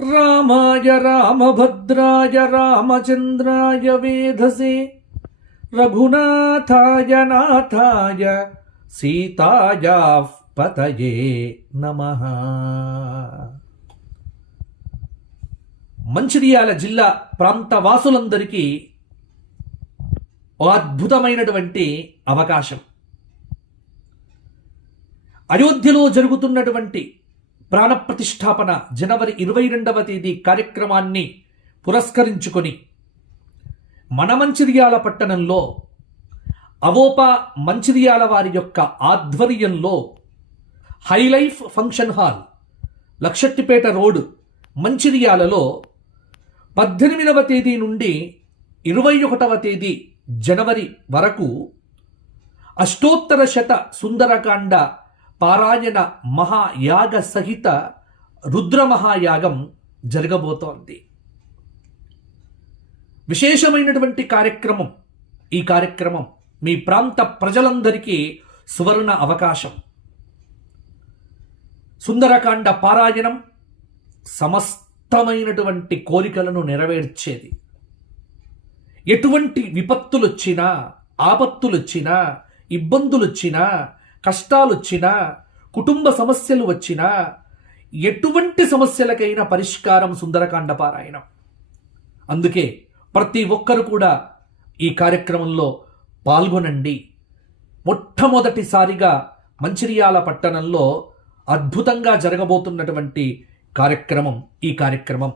రామాయ రామభద్రాయ రామచంద్రాయ వేధసే రఘునాథాయ నాథాయ సీతాయాః పతయే నమః. మంచిర్యాల జిల్లా ప్రాంత వాసులందరికీ ఓ అద్భుతమైనటువంటి అవకాశం. అయోధ్యలో జరుగుతున్నటువంటి ప్రాణప్రతిష్ఠాపన జనవరి 22వ తేదీ కార్యక్రమాన్ని పురస్కరించుకొని మన మంచిర్యాల పట్టణంలో అవోపా మంచిర్యాల వారి యొక్క ఆధ్వర్యంలో Hi-Life function hall, Luxettipet road, మంచిర్యాలలో 18వ తేదీ నుండి 21వ తేదీ జనవరి వరకు అష్టోత్తర శత సుందరకాండ పారాయణ మహాయాగ సహిత రుద్రమహాయాగం జరగబోతోంది. విశేషమైనటువంటి కార్యక్రమం. ఈ కార్యక్రమం మీ ప్రాంత ప్రజలందరికీ సువర్ణ అవకాశం. సుందరకాండ పారాయణం సమస్తమైనటువంటి కోరికలను నెరవేర్చేది. ఎటువంటి విపత్తులొచ్చినా, ఆపత్తులొచ్చినా, ఇబ్బందులొచ్చినా, కష్టాలొచ్చినా, కుటుంబ సమస్యలు వచ్చినా, ఎటువంటి సమస్యలకైనా పరిష్కారం సుందరకాండ పారాయణం. అందుకే ప్రతి ఒక్కరు కూడా ఈ కార్యక్రమంలో పాల్గొనండి. మొట్టమొదటిసారిగా మంచిర్యాల పట్టణంలో అద్భుతంగా జరగబోతున్నటువంటి కార్యక్రమం ఈ కార్యక్రమం.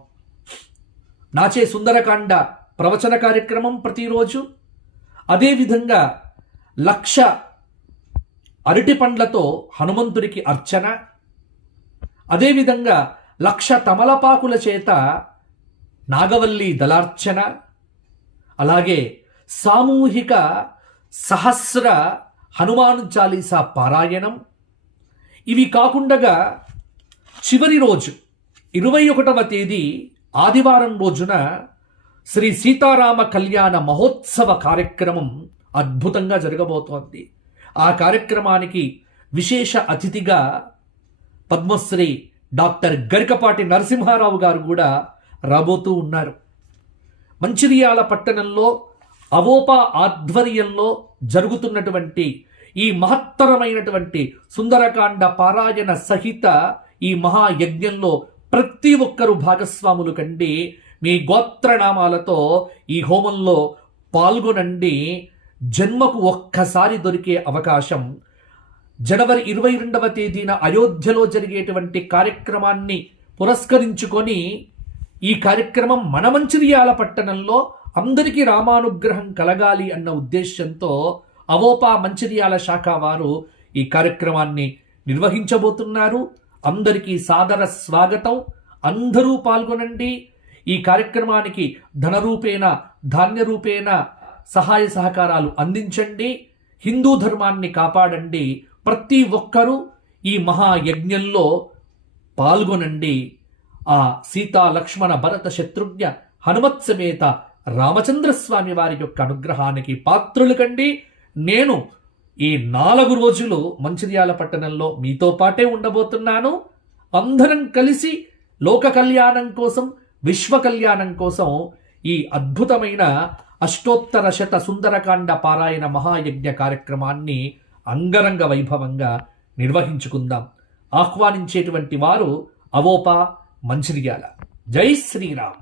నాచే సుందరకాండ ప్రవచన కార్యక్రమం ప్రతిరోజు, అదేవిధంగా 1,00,000 అరటి పండ్లతో హనుమంతుడికి అర్చన, అదేవిధంగా 1,00,000 తమలపాకుల చేత నాగవల్లి దళార్చన, అలాగే సామూహిక సహస్ర హనుమాన్ చాలీసా పారాయణం. ఇవి కాకుండా చివరి రోజు 21వ తేదీ ఆదివారం రోజున శ్రీ సీతారామ కళ్యాణ మహోత్సవ కార్యక్రమం అద్భుతంగా జరగబోతోంది. ఆ కార్యక్రమానికి విశేష అతిథిగా పద్మశ్రీ డాక్టర్ గరికపాటి నరసింహారావు గారు కూడా రాబోతూ ఉన్నారు. మంచిర్యాల పట్టణంలో అవోపా ఆధ్వర్యంలో జరుగుతున్నటువంటి ఈ మహత్తరమైనటువంటి సుందరకాండ పారాయణ సహిత ఈ మహాయజ్ఞంలో ప్రతి ఒక్కరూ భాగస్వాములు కండి. మీ గోత్రనామాలతో ఈ హోమంలో పాల్గొనండి. జన్మకు ఒక్కసారి దొరికే అవకాశం. జనవరి 22వ తేదీన అయోధ్యలో జరిగేటువంటి కార్యక్రమాన్ని పురస్కరించుకొని ఈ కార్యక్రమం మన మంచిర్యాల పట్టణంలో అందరికీ రామానుగ్రహం కలగాలి అన్న ఉద్దేశంతో అవోపా మంచిర్యాల శాఖ వారు ఈ కార్యక్రమాన్ని నిర్వహించబోతున్నారు. అందరికీ సాదర స్వాగతం. అందరూ పాల్గొనండి. ఈ కార్యక్రమానికి ధనరూపేణ, ధాన్యరూపేణ సహాయ సహకారాలు అందించండి. హిందూ ధర్మాన్ని కాపాడండి. ప్రతి ఒక్కరూ ఈ మహాయజ్ఞంలో పాల్గొనండి. ఆ సీతా లక్ష్మణ భరత శత్రుఘ్న హనుమత్ సమేత రామచంద్రస్వామి వారి యొక్క అనుగ్రహానికి పాత్రులు కండి. నేను ఈ 4 రోజులు మంచిర్యాల పట్టణంలో మీతో పాటే ఉండబోతున్నాను. అందరం కలిసి లోక కళ్యాణం కోసం, విశ్వ కళ్యాణం కోసం ఈ అద్భుతమైన అష్టోత్తర శత సుందరకాండ పారాయణ మహాయజ్ఞ కార్యక్రమాన్ని అంగరంగ వైభవంగా నిర్వహించుకుందాం. ఆహ్వానించేటువంటి వారు అవోపా మంచిర్యాల. జై శ్రీరామ్.